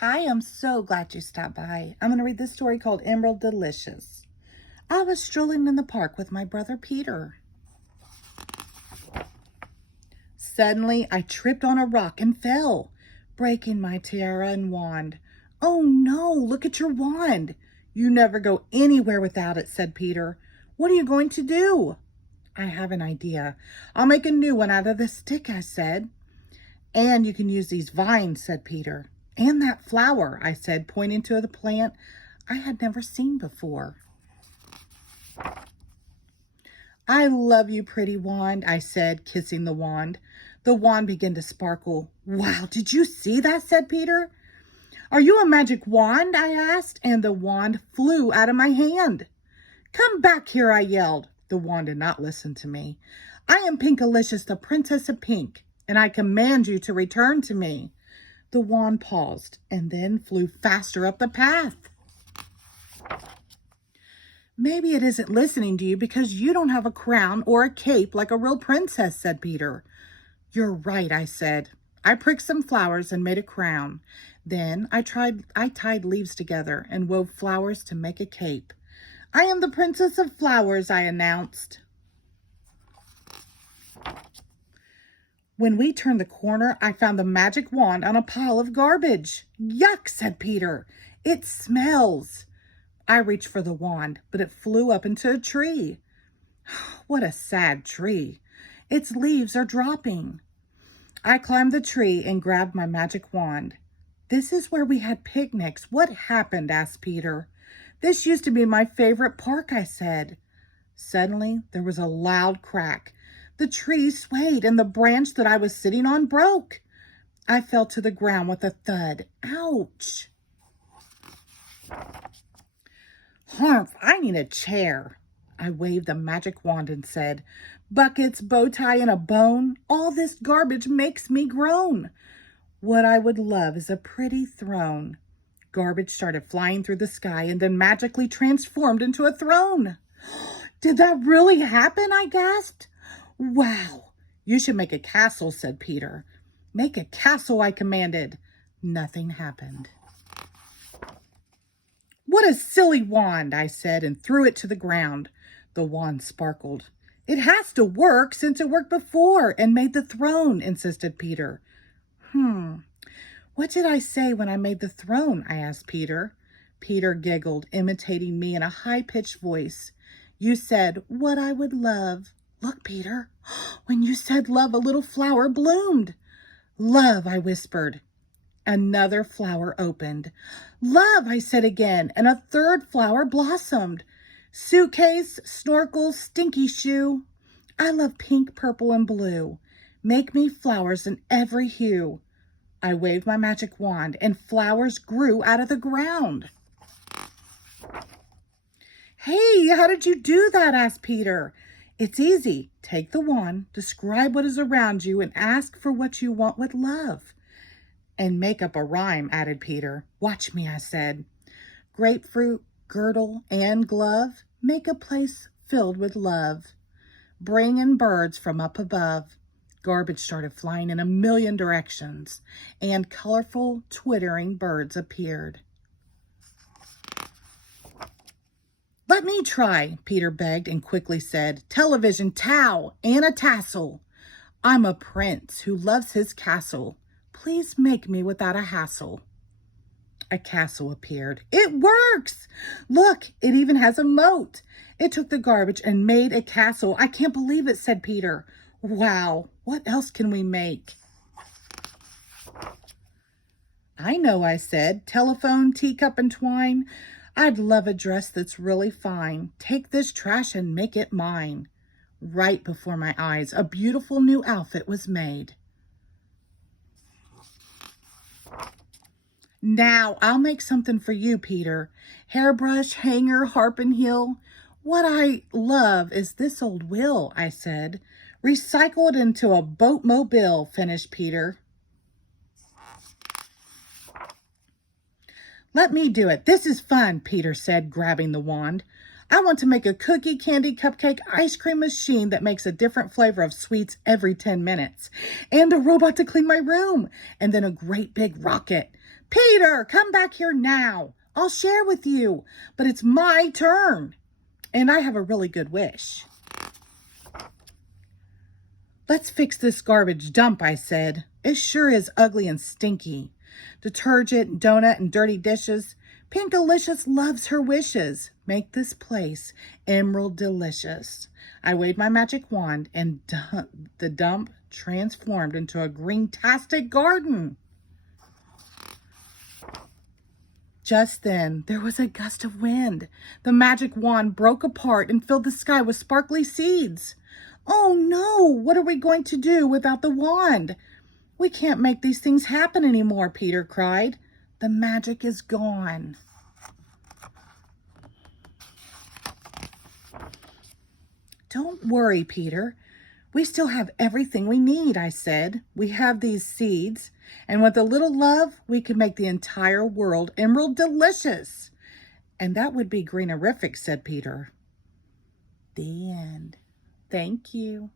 Hi, I'm so glad you stopped by. I'm going to read this story called Emeraldalicious. I was strolling in the park with my brother Peter. Suddenly, I tripped on a rock and fell, breaking my tiara and wand. Oh no, look at your wand. You never go anywhere without it, said Peter. What are you going to do? I have an idea. I'll make a new one out of the stick, I said. And you can use these vines, said Peter. And that flower, I said, pointing to the plant I had never seen before. I love you, pretty wand, I said, kissing the wand. The wand began to sparkle. Wow, did you see that, said Peter. Are you a magic wand, I asked, and the wand flew out of my hand. Come back here, I yelled. The wand did not listen to me. I am Pinkalicious, the Princess of Pink, and I command you to return to me. The wand paused and then flew faster up the path. Maybe it isn't listening to you because you don't have a crown or a cape like a real princess, said Peter. You're right, I said. I pricked some flowers and made a crown. Then I tied leaves together and wove flowers to make a cape. I am the Princess of Flowers, I announced. When we turned the corner, I found the magic wand on a pile of garbage. Yuck, said Peter. It smells. I reached for the wand, but it flew up into a tree. What a sad tree. Its leaves are dropping. I climbed the tree and grabbed my magic wand. This is where we had picnics. What happened? Asked Peter. This used to be my favorite park, I said. Suddenly, there was a loud crack. The tree swayed and the branch that I was sitting on broke. I fell to the ground with a thud. Ouch! Humph, I need a chair. I waved the magic wand and said, buckets, bow tie, and a bone. All this garbage makes me groan. What I would love is a pretty throne. Garbage started flying through the sky and then magically transformed into a throne. Did that really happen? I gasped. Wow, you should make a castle, said Peter. Make a castle, I commanded. Nothing happened. What a silly wand, I said, and threw it to the ground. The wand sparkled. It has to work since it worked before and made the throne, insisted Peter. What did I say when I made the throne? I asked Peter. Peter giggled, imitating me in a high-pitched voice. You said, what I would love. Look, Peter, when you said love, a little flower bloomed. Love, I whispered. Another flower opened. Love, I said again, and a third flower blossomed. Suitcase, snorkel, stinky shoe. I love pink, purple, and blue. Make me flowers in every hue. I waved my magic wand, and flowers grew out of the ground. Hey, how did you do that? Asked Peter. It's easy. Take the wand, describe what is around you, and ask for what you want with love. And make up a rhyme, added Peter. Watch me, I said. Grapefruit, girdle, and glove, make a place filled with love. Bring in birds from up above. Garbage started flying in a million directions, and colorful, twittering birds appeared. Let me try, Peter begged and quickly said, television, towel, and a tassel. I'm a prince who loves his castle. Please make me without a hassle. A castle appeared. It works! Look, it even has a moat. It took the garbage and made a castle. I can't believe it, said Peter. Wow, what else can we make? I know, I said. Telephone, teacup, and twine. I'd love a dress that's really fine. Take this trash and make it mine. Right before my eyes, a beautiful new outfit was made. Now I'll make something for you, Peter. Hairbrush, hanger, harp and heel. What I love is this old wheel, I said. Recycle it into a boatmobile, finished Peter. Let me do it. This is fun, Peter said, grabbing the wand. I want to make a cookie, candy, cupcake, ice cream machine that makes a different flavor of sweets every 10 minutes. And a robot to clean my room. And then a great big rocket. Peter, come back here now. I'll share with you, but it's my turn. And I have a really good wish. Let's fix this garbage dump, I said. It sure is ugly and stinky. Detergent, donut, and dirty dishes. Pinkalicious loves her wishes. Make this place Emeraldalicious. I waved my magic wand and the dump transformed into a green-tastic garden. Just then, there was a gust of wind. The magic wand broke apart and filled the sky with sparkly seeds. Oh no, what are we going to do without the wand? We can't make these things happen anymore, Peter cried. The magic is gone. Don't worry, Peter. We still have everything we need, I said. We have these seeds, and with a little love, we can make the entire world Emeraldalicious. And that would be greenerific, said Peter. The end. Thank you.